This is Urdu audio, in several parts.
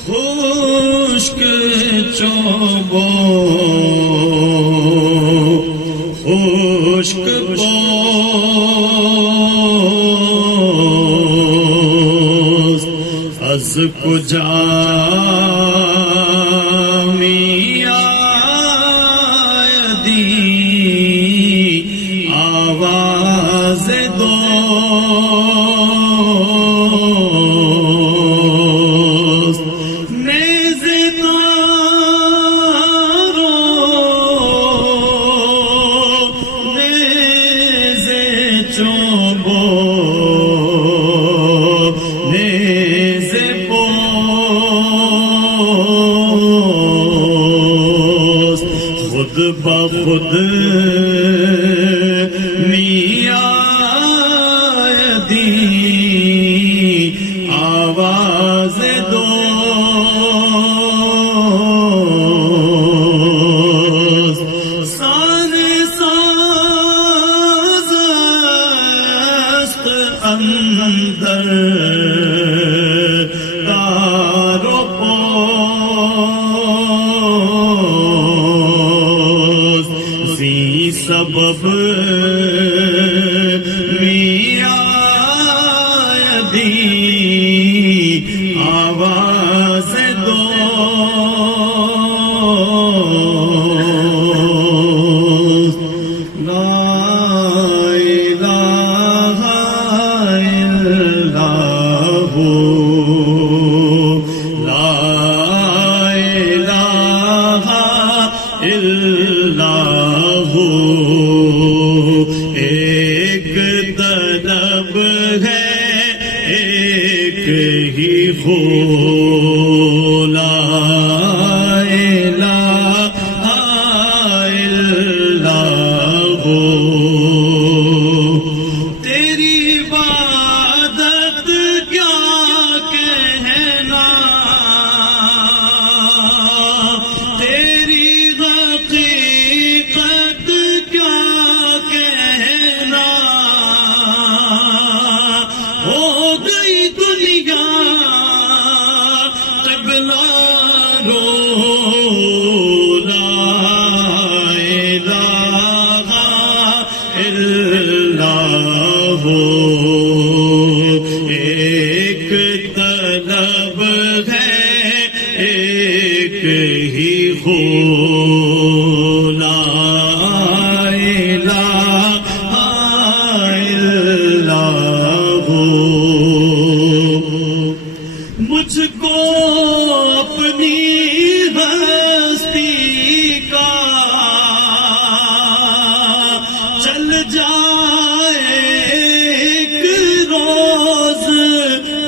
خشک چوبو خشک باز از کجا می آیدی آواز دوست نیز تارو نیز چوبو نیز پوست خود بخود می آیدی آواز دوست سان ساز است اندر تار و پوست زی سبب می آیدی آواز دوست لا الہ الا ہو لا الہ الا ہو ایک طلب ہے ایک ہی ہو لا الہ الا ہو تیری عبادت کیا کہنا تیری حقیقت کیا کہنا ہو گئی دنیا قبلہ رو لا الہ الا ہو ایک طلب ہے ایک ہی ہو لا الہ الا ہو مجھ کو اپنی ہستی کا چل جائے ایک روز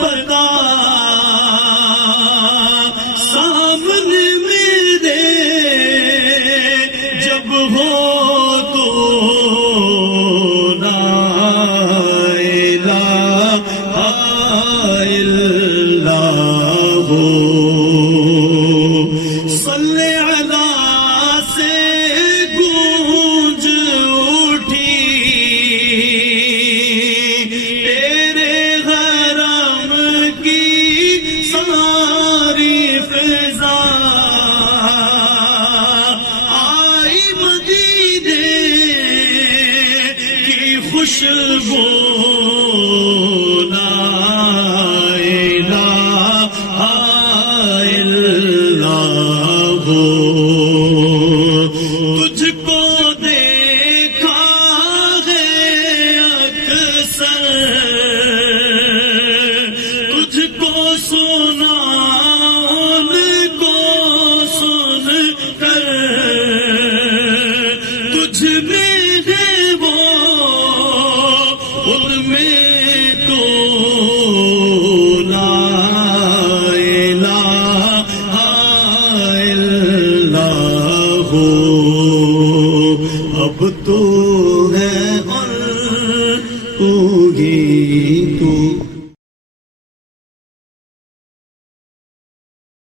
پتا سامنے میرے جب ہو تو لا الہ الا ہو صلی علی سے گونج اٹھی تیرے حرم کی ساری فضا آئی مدینے کی خوشبو لا الہ الا ہو تجھ کو دیکھا ہے اکثر تجھ کو سنا ان کو سن کر تجھ میں ہے وہ ان میں تو لا الہ الا ہو اب تو